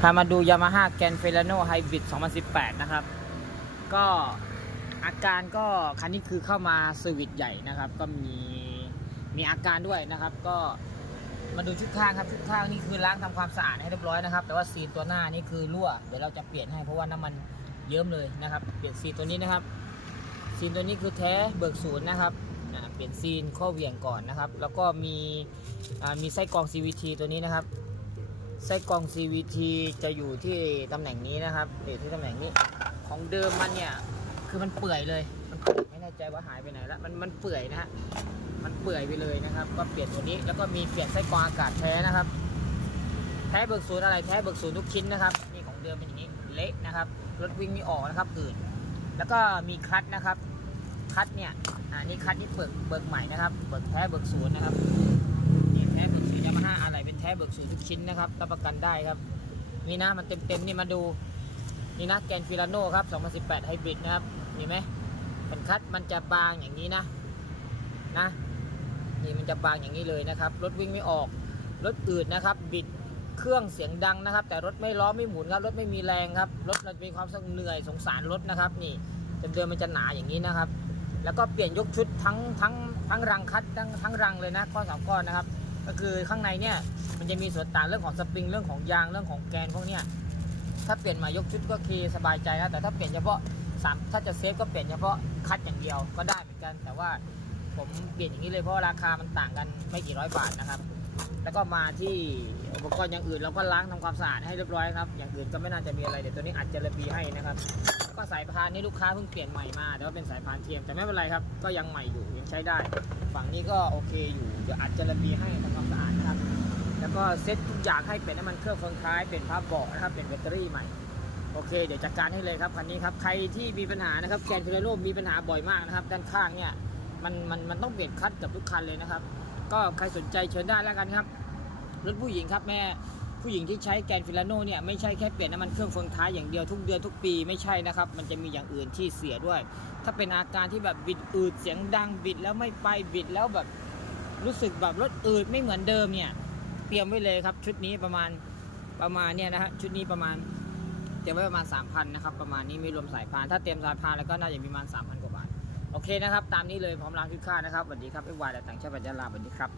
พามาดู Yamaha g r a n f e r a n o Hybrid 2018 นะครับ ก็อาการก็คันนี้คือเข้ามาเซอร์วิสใหญ่นะครับ ก็มีมีอาการด้วยนะครับ ก็มาดูชุดข้างครับชุดข้างนี่คือล้างทำความสะอาดให้เรียบร้อยนะครับ แต่ว่าซีนตัวหน้านี่คือรั่วเดี๋ยวเราจะเปลี่ยนให้เพราะว่าน้ำมันเยิ้มเลยนะครับ เปลี่ยนซีนตัวนี้นะครับ ซีนตัวนี้คือแท้เบิกศูนย์นะครับอ่าเปลี่ยนซีนข้อเหวี่ยงก่อนนะครับ แล้วก็มีอ่ามีไส้กรอง CVT ตัวนี้นะครับ ไส้กรอง CVT จะอยู่ที่ตำแหน่งนี้นะครับอยู่ที่ตำแหน่งนี้ ของเดิมมันเนี่ยคือมันเปื่อยเลยมันไม่แน่ใจว่าหายไปไหนแล้วมันมันเปื่อยนะฮะมันเปื่อยไปเลยนะครับ ก็เปลี่ยนตัวนี้แล้วก็มีเปลี่ยนไส้กรองอากาศแท้นะครับแท้เบิกศูนย์อะไรแท้เบิกศูนย์ทุกชิ้นนะครับนี่ของเดิมเป็นอย่างนี้เละนะครับรถวิ่งไม่ออกนะครับอื่นแล้วก็มีคลัตช์นะครับคลัตช์เนี่ยอ่านี่คลัตช์นี่เบิกเบิกใหม่นะครับ เบิกแท้เบิกศูนย์นะครับ ท้เบิกศูนย์ยามาฮ่าอะไรเป็นแท้เบิกศูนย์ทุกชิ้นนะครับรับประกันได้ครับ นี่นะมันเต็มๆนี่มาดูนี่นะแกนฟิลาโน่ครับ 2018ไฮบริดนะครับเห็นไหมเป็นคัดมันจะบางอย่างนี้นะนะนี่มันจะบางอย่างนี้เลยนะครับรถวิ่งไม่ออกรถอืดนะครับ บิดเครื่องเสียงดังนะครับ แต่รถไม่ล้อไม่หมุนครับรถไม่มีแรงครับรถเรามีความเหนื่อยสงสารรถนะครับ นี่เดิมๆมันจะหนาอย่างนี้นะครับ แล้วก็เปลี่ยนยกชุดทั้งทั้งทั้งรังคัดทั้งทั้งรังเลยนะก้อนสามก้อนนะครับ ก็คือข้างในเนี่ยมันจะมีส่วนต่างเรื่องของสปริงเรื่องของยางเรื่องของแกนพวกเนี้ยถ้าเปลี่ยนมายกชุดก็โอเคสบายใจนะแต่ถ้าเปลี่ยนเฉพาะสามถ้าจะเซฟก็เปลี่ยนเฉพาะคัดอย่างเดียวก็ได้เหมือนกัน แต่ว่าผมเปลี่ยนอย่างนี้เลยเพราะราคามันต่างกันไม่กี่ร้อยบาทนะครับ แล้วก็มาที่อุปกรณ์อย่างอื่นเราก็ล้างทำความสะอาดให้เรียบร้อยครับ อย่างอื่นก็ไม่น่าจะมีอะไรเดี๋ยวตัวนี้อัดเจลปีให้นะครับแล้วก็สายพานนี่ลูกค้าเพิ่งเปลี่ยนใหม่มาแต่ว่าเป็นสายพานเทียมแต่ไม่เป็นไรครับ ก็ยังใหม่อยู่ยังใช้ได้ ฝั่งนี้ก็โอเคอยู่เดี๋ยวอัดเจลปีให้ทำความสะอาดครับ แล้วก็เซ็ตทุกอย่างให้เป็นน้ำมันเครื่องเฟืองท้ายเป็นภาพเบาะนะครับเป็นแบตเตอรี่ใหม่โอเค เดี๋ยวจัดการให้เลยครับคันนี้ครับใครที่มีปัญหานะครับแกนฟิลโลมีปัญหาบ่อยมากนะครับ ด้านข้างเนี่ยมันมันมันต้องเปลี่ยนคัดกับทุกคันเลยนะครับ ก็ใครสนใจเชิญได้แล้วกันครับ รถผู้หญิงครับแม่ผู้หญิงที่ใช้แกนฟิลาโนเนี่ยไม่ใช่แค่เปลี่ยนน้ำมันเครื่องเฟืองท้ายอย่างเดียวทุกเดือนทุกปีไม่ใช่นะครับ มันจะมีอย่างอื่นที่เสียด้วย ถ้าเป็นอาการที่แบบบิดอืดเสียงดังบิดแล้วไม่ไปบิดแล้วแบบรู้สึกแบบรถอืดไม่เหมือนเดิมเนี่ยเตรียมไว้เลยครับ ชุดนี้ประมาณประมาณเนี่ยนะฮะชุดนี้ประมาณเตรียมไว้ประมาณ3,000นะครับประมาณนี้ไม่รวมสายพาน ถ้าเตรียมสายพานแล้วก็น่าจะมีประมาณ3,000กว่าบาท โอเคนะครับ ตามนี้เลยพร้อมล้างคือค่านะครับสวัสดีครับเอ็กวายและต่างชาติปัญญาลาสวัสดีครับ